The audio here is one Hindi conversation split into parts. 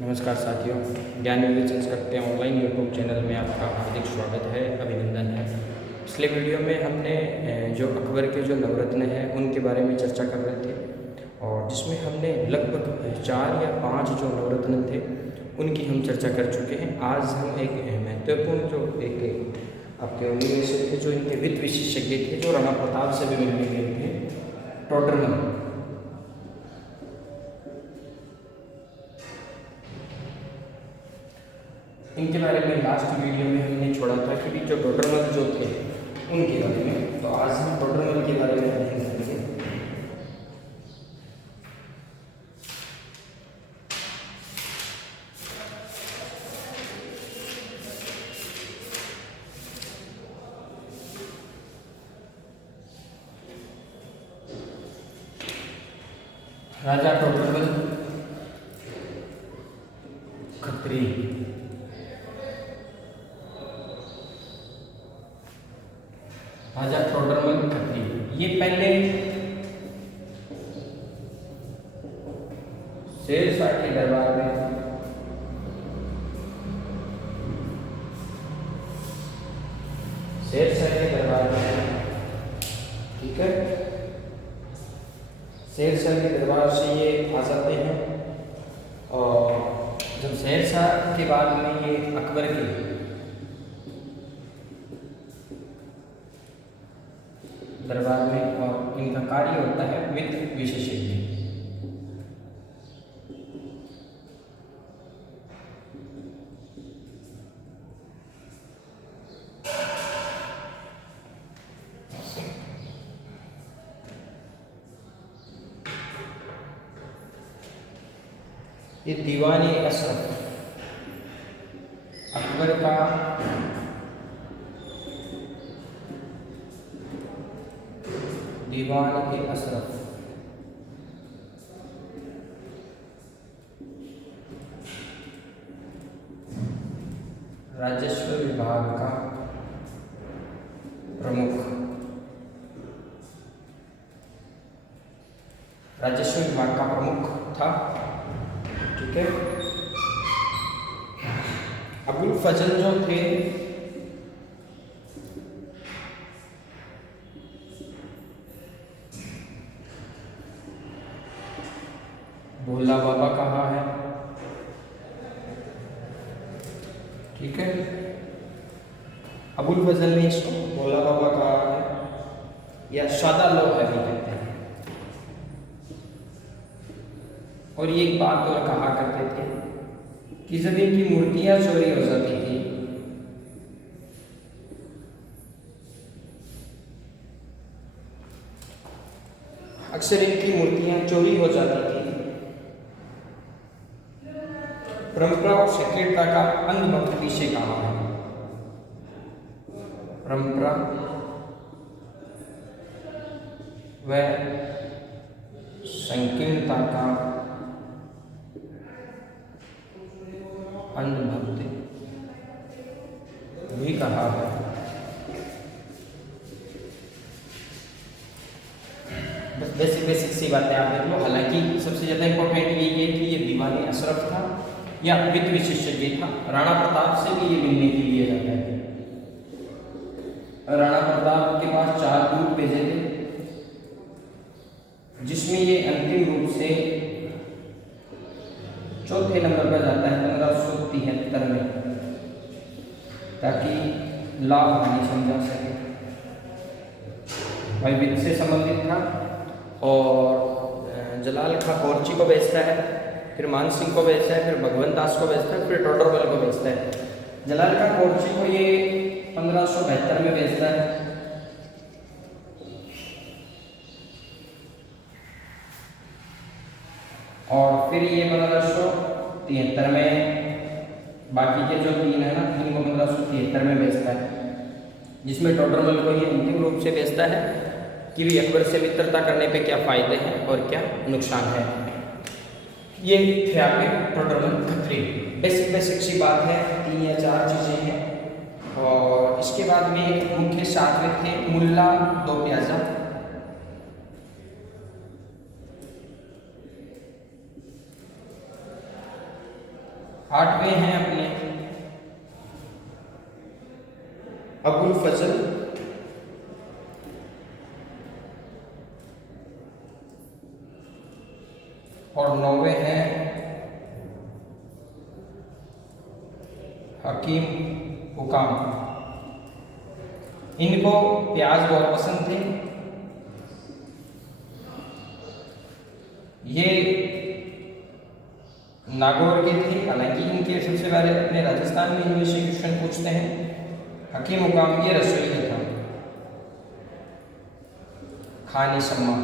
नमस्कार साथियों, ज्ञान विवेचन करते हैं ऑनलाइन यूट्यूब चैनल में आपका हार्दिक स्वागत है, अभिनंदन है। पिछले वीडियो में हमने जो अकबर के जो नवरत्न हैं उनके बारे में चर्चा कर रहे थे और जिसमें हमने लगभग 4 या 5 जो नवरत्न थे उनकी हम चर्चा कर चुके हैं। आज हम एक महत्वपूर्ण जो एक आपके उन्हीं में से थे जो इनके वित्त विशेषज्ञ थे, जो राणा प्रताप से भी मिलने गए थे, टोडरमल। इनके बारे में लास्ट वीडियो में हमने छोड़ा था कि जो टोडरमल जो थे उनके बारे में, तो आज हम टोडरमल के बारे में अध्ययन करेंगे। राजा टोडरमल खत्री। राजा टोडरमल खत्री ये पहले शेरशाह के दरबार में ठीक है, शेरशाह के दरबार से ये आ जाते हैं और जब शेरशाह के बाद में ये अकबर के दरबार में, और इनका कार्य होता है वित्त विशेषज्ञ। ये दीवाने अशरफ अकबर का दीवान ए अशरफ राजस्व विभाग का प्रमुख, राजस्व विभाग का प्रमुख था। ठीक है, अबुल फजल जो थे भोला बाबा कहाँ है, ठीक है, अबुल फजल ने इसको भोला बाबा कहा है या सादा लोग है भी कहते हैं। और ये एक बात और कहा करते थे कि जब इनकी मूर्तियां चोरी हो जाती थी अक्सर इनकी मूर्तियां चोरी हो जाती थी, परंपरा और सक्रियता का अंधभक्त इसे कहा है। परंपरा व संकीर्णता का अंधभक्त भी कहा है। बस बेसिक सी बातें आप देख लो। हालांकि सबसे ज्यादा इंपॉर्टेंट ये है कि ये दीवाने अशरफ था या वित्त विशेषज्ञ था। राणा प्रताप से भी ये मिलने के लिए जाता है। राणा प्रताप के पास 4 दूत भेजे थे, जिसमें ये अंतिम रूप से चौथे नंबर पर जाता है 1573 में, ताकि लाभ हानि समझा सके। भाई वित्त से संबंधित था और जलाल खां कोरची को बेचता है, फिर मान सिंह को बेचता है, फिर भगवंत दास को बेचता है, फिर टोडरमल को बेचता है। जलाल खां कोरची को ये 1572 में बेचता है और फिर ये 1573 में बाकी के जो 3 है ना, 3 को 1573 में बेचता है, जिसमें टोडरमल को ये अंतिम रूप से बेचता है कि भी अकबर से मित्रता करने पे क्या फ़ायदे हैं और क्या नुकसान है। ये थे आपके टोडरमल खत्री। बेसिक सी बात है, 3 या 4 चीज़ें हैं। और इसके बाद में मुख्य सातवें थे मुल्ला दो प्याजा, 8वें हैं अपने अबुल फजल, और 9वें हैं हकीम हुकाम। इनको प्याज बहुत पसंद थे। ये नागौर के थे, हालांकि इनके सबसे पहले अपने राजस्थान में इनमें से क्वेश्चन पूछते हैं। हकीम हुकाम ये रसोई था। खानी सम्मा,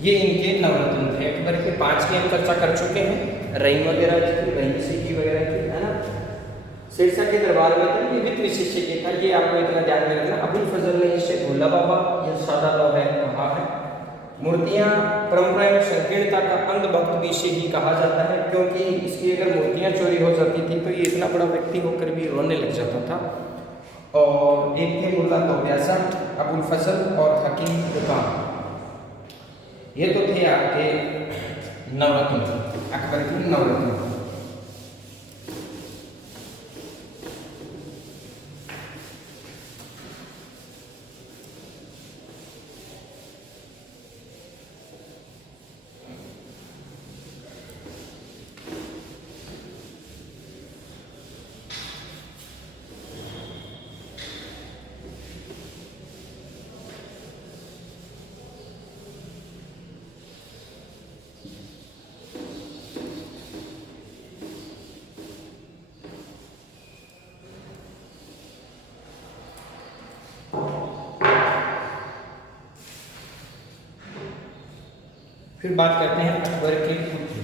ये इनके नवरत्न थे। अकबर के 5 की हम चर्चा कर चुके हैं, रहीम वगैरह की, रहीम सिद्दीकी वगैरह की, है ना। शेरशाह के दरबार में था, ये वित्त विशेषज्ञ के था, ये आपको इतना ध्यान में रखना। अबुल फजल ने इसे भोला बाबा या सादा बाबा कहा है। मूर्तियां परंपरा एवं संकीर्णता का अंधभक्त भी इसे ही कहा जाता है, क्योंकि इसकी अगर मूर्तियां चोरी हो जाती थी तो ये इतना बड़ा व्यक्ति होकर भी रोने लग जाता था। और एक थे मुल्ला तोब्यासा, अबुल फजल और हकीम हुकाम। ये तो थे आपके नवरत्न, अकबर के नवरत्न। फिर बात करते हैं अकबर के पुत्र।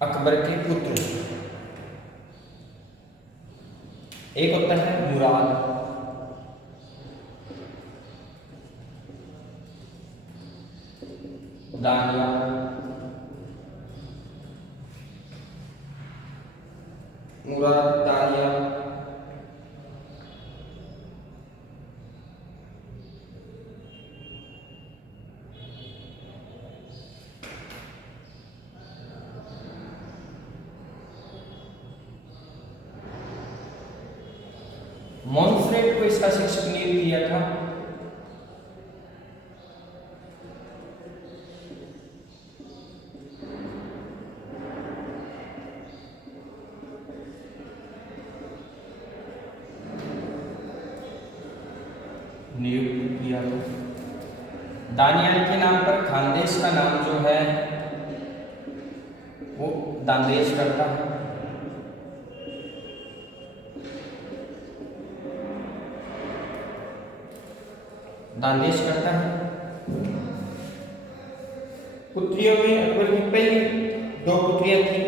अकबर के पुत्र एक होता है मुराद, दानिया, मुराद, दानिया, मॉन्फ्रेट को इसका शिक्षक नियुक्त किया था। नियुक्त किया था। दानियाल के नाम पर खानदेश का नाम जो है वो दानदेश करता है। दानदेश करता है। पुत्रियों में अकबर की पहली 2 पुत्रियां थी।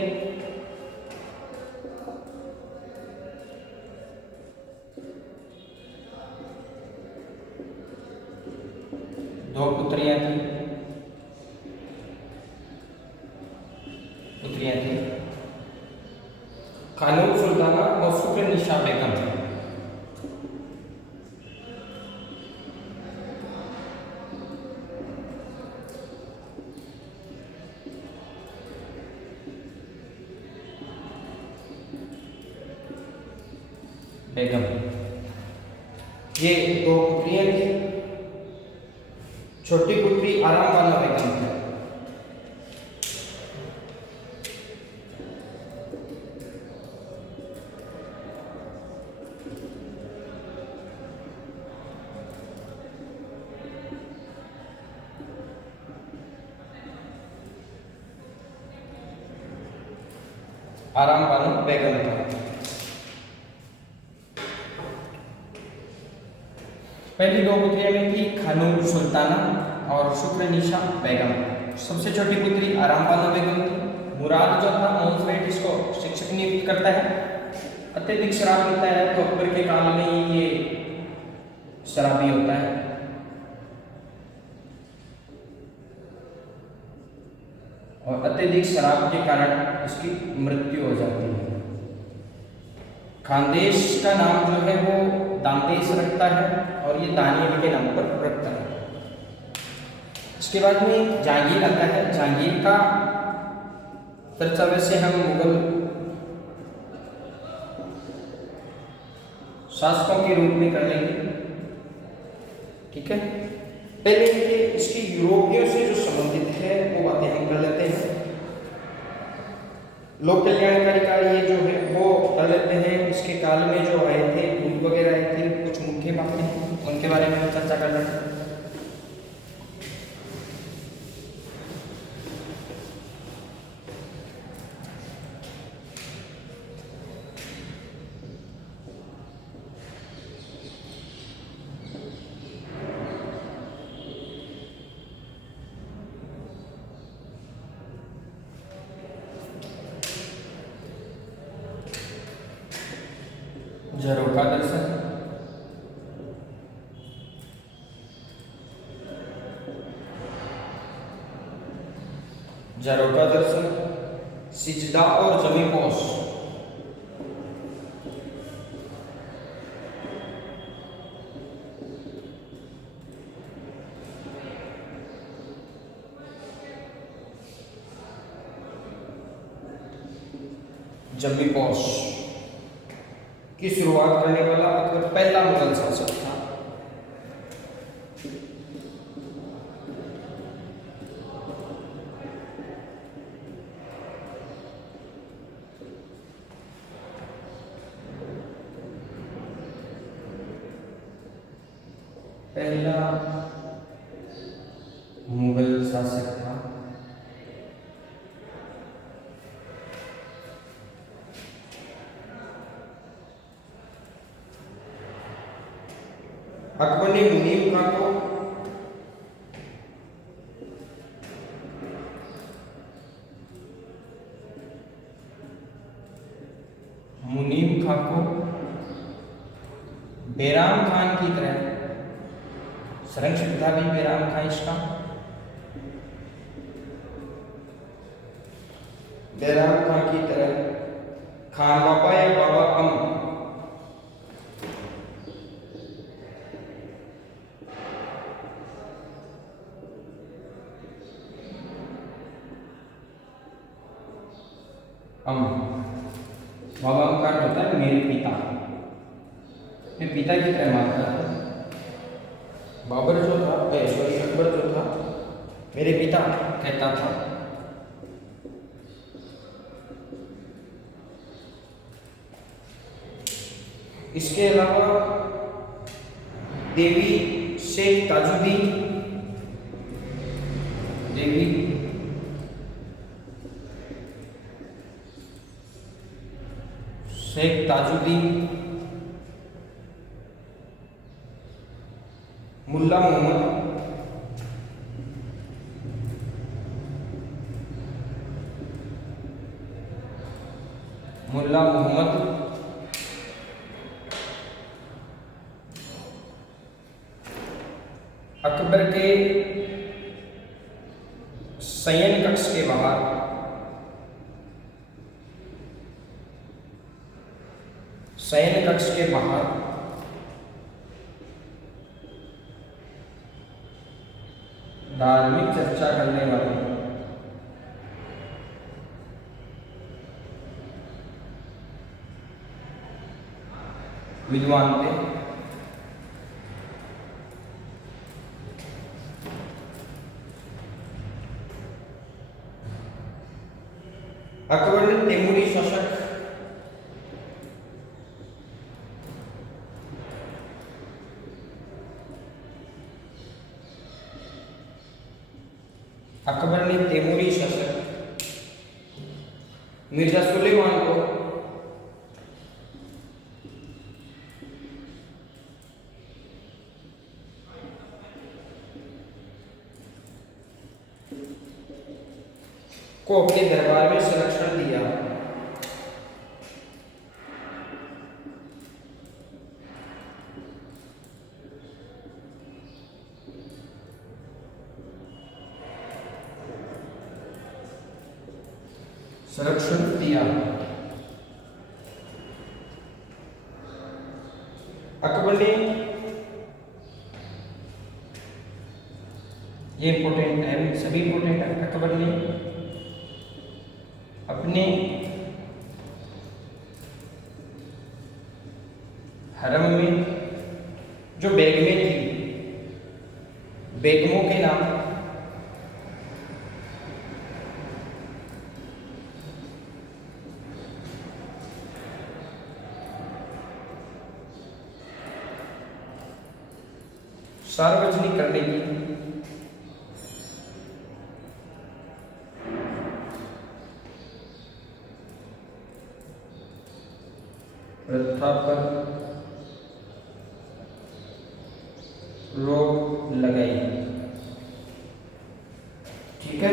पुत्रियां थी खानूम सुल्ताना और शुक्र निशा बेगम। बेगम ये 2 पुत्रियां थी। छोटी पुत्री आराम बानो बेगम थी। आराम बानो बेगम था। पहली 2 पुत्रियां में थी खानूम सुल्ताना और शुक्र निशा बेगम। सबसे छोटी पुत्री आराम बानो बेगम थी। मुराद जो था मॉन्फ्रेट इसको शिक्षक नियुक्त करता है। अत्यधिक शराब पीता है तो अकबर के काल में ही ये शराबी होता है। और अत्यधिक शराब के कारण इसकी मृत्यु हो जाती है। खानदेश का नाम जो है वो दानदेश रखता है और ये दानियल के नाम पर रखता है। इसके बाद में जहांगीर आता है। जहांगीर का चर्चा वैसे हम मुगल शासकों के रूप में कर लेंगे, ठीक है। पहले इसकी यूरोपियों से जो संबंधित है वो बातें हम कर लेते हैं। लोक कल्याणकारी कार्य जो है वो कर लेते हैं। इसके काल में जो आए थे दूध वगैरह आए थे, कुछ मुख्य बातें उनके बारे में हम चर्चा कर लेते हैं। झरोखा दर्शन, झरोखा दर्शन, सिजदा और जमीपोश, जमीपोश की शुरुआत करने वाला अकबर पहला मुगल शासक था। पहला मुगल शासक था। अकबर ने मुनीम खां को बैराम खान की तरह, संरक्षक था भी बैराम खान इसका, बैराम खान की तरह खान बाबा या बाबा बाबा का अर्थ होता है मेरे पिता, मैं पिता की तरह मानता था। बाबर जो था, सॉरी अकबर जो था, मेरे पिता कहता था। इसके अलावा देवी शेख ताजुद्दीन, देवी शेख ताजुद्दीन, मुल्ला मोहम्मद, मुल्ला मोहम्मद, अकबर के शयन कक्ष के बाहर धार्मिक चर्चा करने वाले विद्वान थे। अकबर ने तैमूरी शासक मिर्जा सुलेमान को अपने दरबार में संरक्षण दिया। संरक्षण दिया। अकबर ने, ये इंपॉर्टेंट है, सभी इंपॉर्टेंट है। अकबर ने अपने हरम में जो बेगमें थी, बेगमों के नाम सार्वजनिक करने की प्रथा पर रोक लगाई। ठीक है।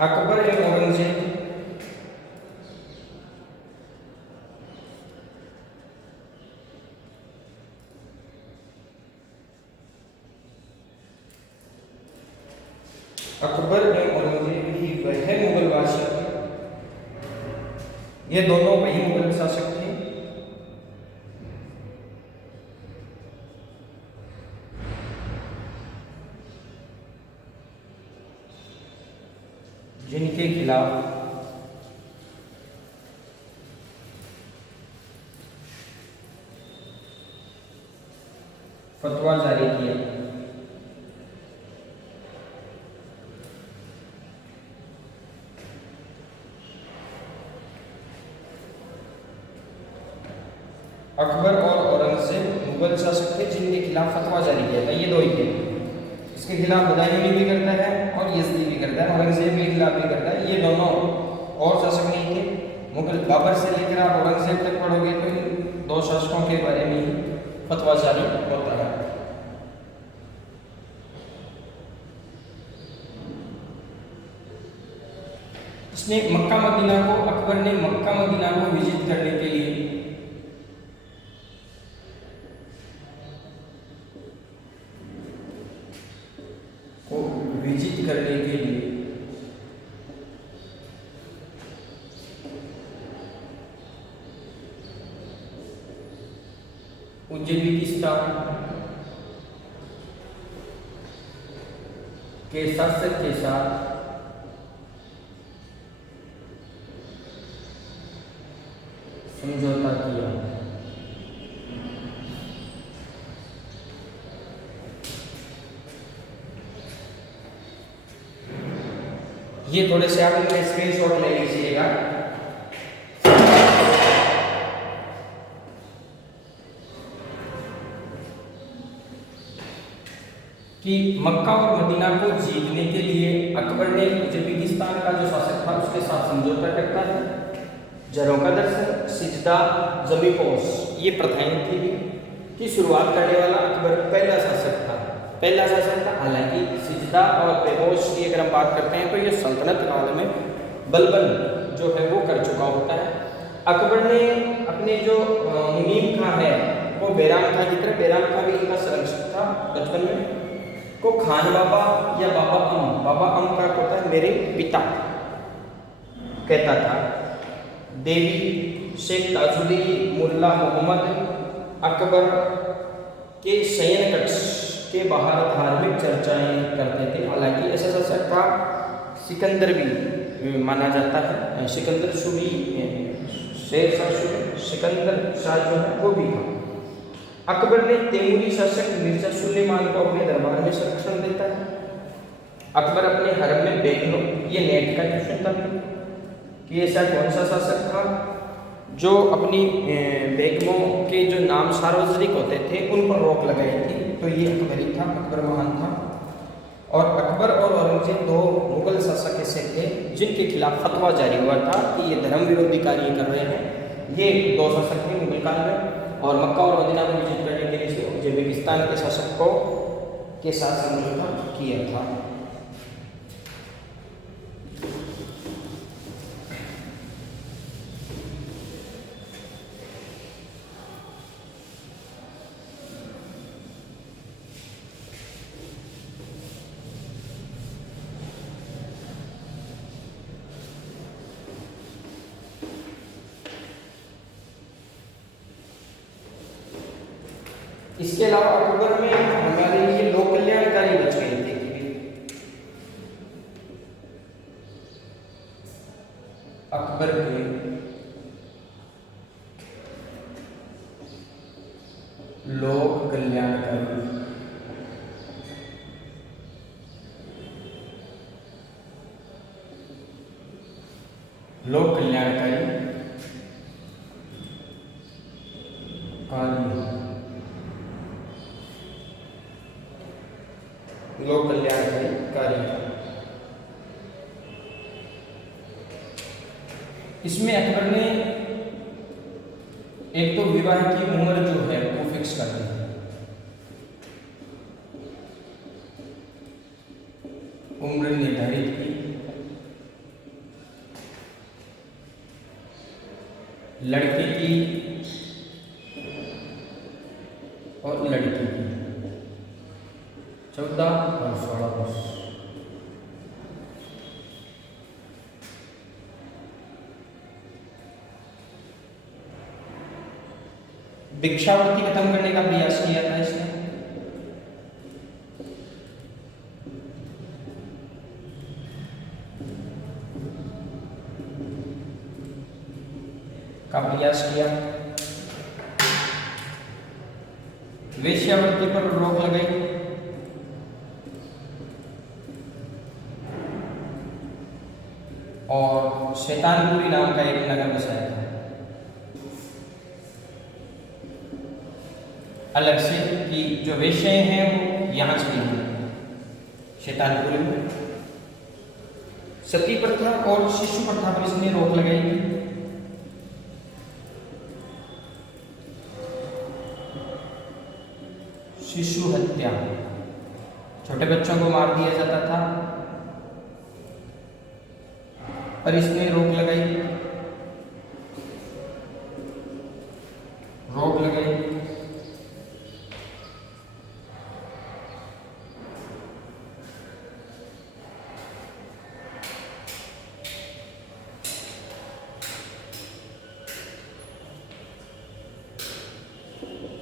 अकबर एवं औरंगजेब अकबर एवं औरंगजेब ही वह मुगल शासक, ये दोनों वही मुगल शासक थे जिनके खिलाफ फतवा जारी किया। अकबर और औरंगजेब मुगल शासक थे जिनके खिलाफ फतवा जारी किया था, ये दो ही थे। इसके खिलाफ बदायूनी भी करता है और यज़दी भी करता है, औरंगजेब के खिलाफ भी करता है। ये दोनों और शासक नहीं थे। मुगल बाबर से लेकर आप औरंगजेब तक पढ़ोगे तो इन दो शासकों के बारे में ही फतवा जारी होता है। इसने मक्का मदीना को, अकबर ने मक्का मदीना को विजिट करने के लिए उज्बेकिस्तान के शासक के साथ समझौता किया। ये थोड़े से आप इनका स्क्रीनशॉट ले लीजिएगा। कि मक्का और मदीना को जीतने के लिए अकबर ने उज्बेकिस्तान का जो शासक था उसके साथ समझौता करता है। जरों का दर्शन, सिजदा, जमीपोश, ये प्रथाएं थी की शुरुआत करने वाला अकबर पहला शासक था। हालांकि सिजदा और बेहोश की अगर हम बात करते हैं तो ये सल्तनत काल में बलबन जो है वो कर चुका होता है। अकबर ने अपने जो मुनीम खां है वो बैराम खां की तरह, बैराम खां भी इनका संरक्षक था बचपन में, को खान बाबा या बाबा अम का होता है मेरे पिता कहता था। देवी शेख ताजुद्दीन मुल्ला मोहम्मद अकबर के शयन कक्ष के बाहर धार्मिक चर्चाएं करते थे। हालांकि ऐसा शासक था सिकंदर भी माना जाता है, सिकंदर सूरी, शेर शाह सिकंदर शाह जो है वो भी था। अकबर ने तैमूरी शासक मिर्जा सुलेमान को अपने दरबार में संरक्षण देता है। अकबर अपने हरम में बेगमों, ये नेट का क्वेश्चन था कि ऐसा कौन सा शासक था जो अपनी बेगमों के जो नाम सार्वजनिक होते थे उन पर रोक लगाई थी, तो ये अकबर ही था, अकबर महान था। और अकबर और औरंगजेब दो मुगल शासक ऐसे थे जिनके खिलाफ फतवा जारी हुआ था कि ये धर्म विरोधी कार्य कर रहे हैं। ये दो शासक थे मुगल काल में, और मक्का और मदीना को विजिट करने के लिए उज्बेकिस्तान के शासक को के साथ समझौता किया था। इसके अलावा अकबर में हमारे लिए लोक कल्याणकारी बच गए थे कि अकबर के लोक कल्याणकारी लोक कल्याणकारी कार्य लोक कल्याणकारी कार्य। इसमें अकबर ने एक तो विवाह की उम्र जो है वो फिक्स कर दी, उम्र निर्धारित की, लड़के की और लड़की की 14 और 16 वर्ष। भिक्षावृत्ति खत्म करने का प्रयास किया था इसने। का प्रयास किया, वेश्यावृत्ति पर रोक लगाई, और शैतानपुरी नाम का एक नगर बसाया था अलग से, कि जो वेश्याएं हैं वो यहाँ चली गई शैतानपुरी में। सती प्रथा और शिशु प्रथा पर इसने रोक लगाई। शिशु हत्या, छोटे बच्चों को मार दिया जाता था, पर इसने रोक लगाई, रोक लगाई।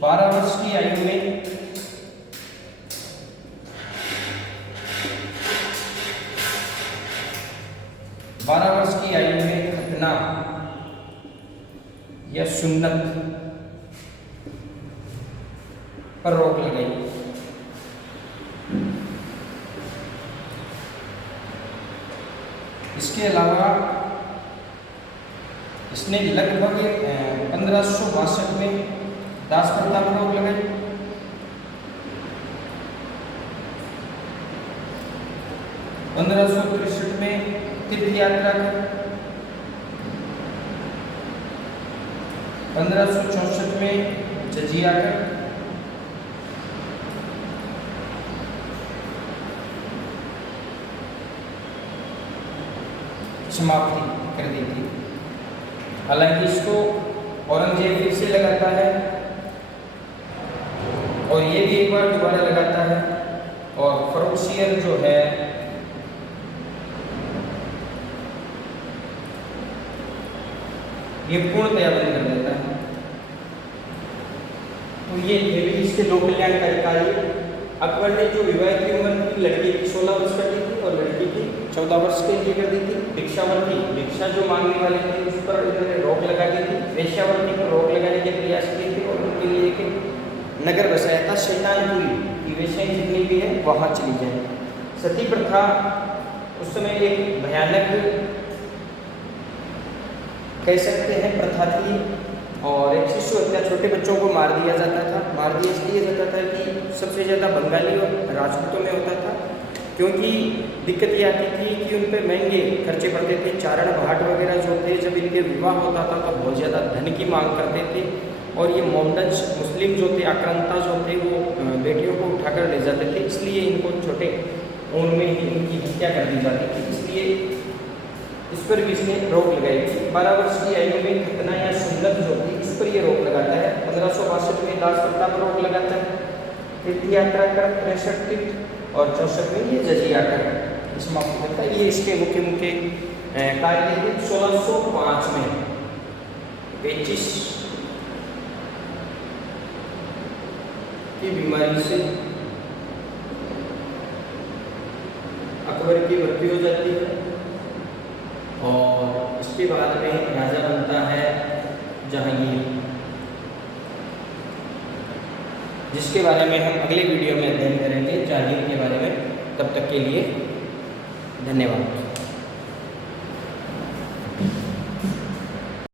बारह वर्ष की आयु में खतना या सुन्नत पर रोक लगाई। इसके अलावा इसने लगभग 1562 में दास प्रथा पर रोक लगाई। 1563 में तीर्थ यात्रा कर, 1564 में जजिया कर, समाप्ति कर दी थी। हालांकि इसको औरंगजेब फिर से लगाता है और ये भी एक बार दोबारा लगाता है, और फर्रुखसियर जो है ये पूर्णतया बंद कर देता है। तो ये भी इसके लोक कल्याणकारी कार्य। अकबर ने जो विवाह की उम्र थी लड़की की 16 वर्ष कर दी थी और लड़की की 14 वर्ष के लिए कर दी थी। भिक्षावृत्ति, भिक्षा जो मांगने वाले थे उस पर इन्होंने रोक लगा दी थी। वेश्यावृत्ति पर रोक लगाने के प्रयास किए थे और उनके लिए एक नगर बसाया था शैतानपुरी, की वेश्याएं जितनी भी है वहाँ चली जाए। सती प्रथा उस समय एक भयानक कह सकते हैं प्रथा थी, और एक शिशु हत्या, छोटे बच्चों को मार दिया जाता था। मार दिया इसलिए जाता था कि सबसे ज़्यादा बंगाली और राजपूतों में होता था, क्योंकि दिक्कत ये आती थी कि उन पर महंगे खर्चे पड़ते थे। चारण भाट वगैरह जो थे, जब इनके विवाह होता था तो बहुत ज़्यादा धन की मांग करते थे, और ये मोमडन्स मुस्लिम जो थे, आक्रांता जो थे, वो बेटियों को उठाकर ले जाते थे। इसलिए इनको छोटे उम्र में ही इनकी हत्या कर दी जाती थी। इसलिए इस पर भी इसने रोक लगाई थी। 12 वर्ष की आयु में खतना या सुन्नत जो थी इस पर ये रोक लगाता है। 1562 में दास प्रथा पर रोक लगाता है। तीर्थ यात्रा कर 63 तीर्थ और 64 में ये जजिया कर समाप्त करता है। ये इसके मुख्य मुख्य कार्य थे। 1605 में 25 की बीमारी से अकबर की मृत्यु हो जाती है और इसके बाद में राजा बनता है जहांगीर, जिसके बारे में हम अगले वीडियो में अध्ययन करेंगे जहांगीर के बारे में। तब तक के लिए धन्यवाद।